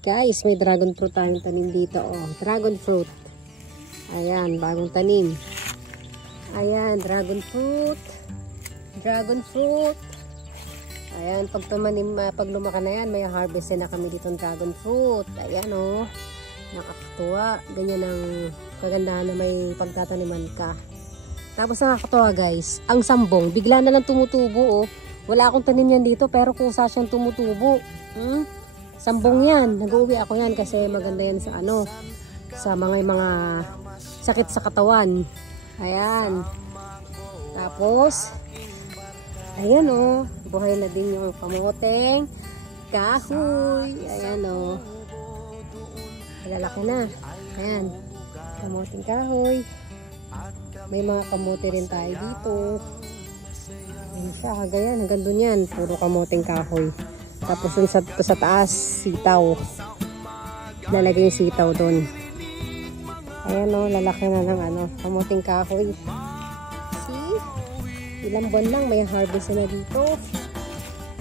Guys, may dragon fruit tayong tanim dito. Oh, dragon fruit. Ayan, bagong tanim. Ayan, dragon fruit. Dragon fruit. Ayan, pag tumanim, pag lumaka na yan, may harvest na kami dito ng dragon fruit. Ayan, oh. Nakakatuwa. Ganyan ang kagandahan na may pagtataniman ka. Tapos nakakatuwa, guys. Ang sambong, bigla na lang tumutubo, oh. Wala akong tanim yan dito, pero kusa siyang tumutubo. Sambong yan. Nag-uwi ako yan kasi maganda yan sa ano, sa mga sakit sa katawan. Ayan. Tapos, ayan o. Buhay na din yung kamoteng kahoy. Ayan o. Lalaki na. Ayan. Kamoteng kahoy. May mga kamote rin tayo dito. Ayan siya. Kagayan. Hanggang dun yan. Puro kamoteng kahoy. Tapos dun sa taas, sitaw. Lalagay yung sitaw dun. Ayan o, lalaki na ng ano, kamuting kahoy. See? Ilang buwan lang, may harvest na dito.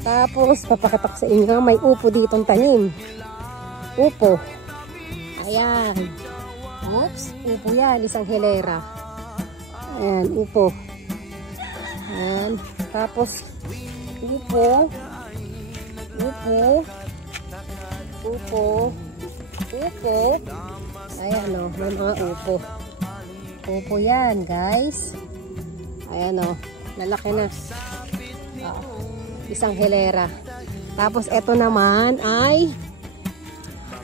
Tapos, papakatak sa inyo, may upo ditong tanim. Upo. Ayan. Oops, upo yan, isang hilera. Ayan, upo. Ayan. Tapos, upo. Upo. Upo. Upo. Ayan o, may mga upo. Upo yan, guys. Ayan o, lalaki na. Isang hilera. Tapos, eto naman ay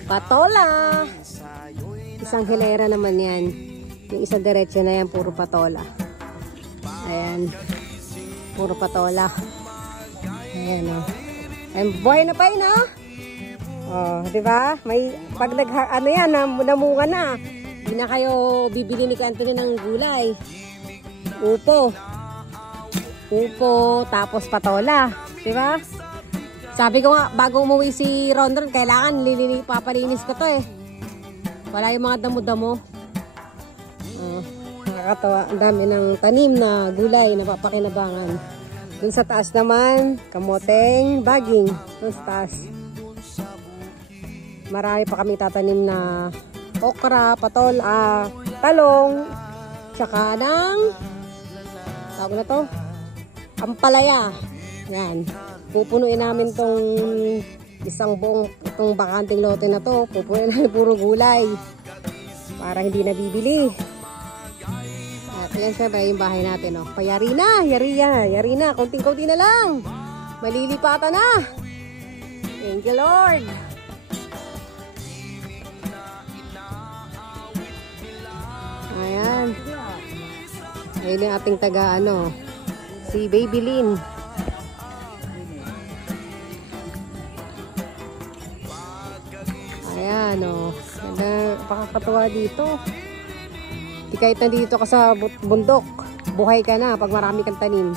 patola. Isang hilera naman yan. Yung isang diretso na yan, puro patola. Ayan. Puro patola. Ayan o. And buhay na pa yun, ha? Oh, di ba? May pag ano yan, namunga na. Hindi na kayo bibili ni Anthony ng gulay. Upo. Upo, tapos patola. Di ba? Sabi ko nga, bago umuwi si Rondon, kailangan papalinis ko to eh. Wala yung mga damo-damo. Oh, nakakatawa. Ang dami ng tanim na gulay na papakinabangan. Dun sa taas naman, kamoteng baging. Dun sa taas. Marami pa kami tatanim na okra, patol, talong, tsaka ng tawag na to, ampalaya. Yan. Pupunuin namin tong isang buong itong bakanting lote na to. Pupunuin namin puro gulay para hindi nabibili. At yan syempre yung bahay natin. Oh. Payari na, yari na. Konting-konti na lang. Malilipatan na. Thank you, Lord. Ayan. Ayan yung ating taga ano, si Baby Lynn. Ayan o. Pakakatuwa dito. Di kahit nandito ka sa bundok, buhay ka na pag marami kang tanim.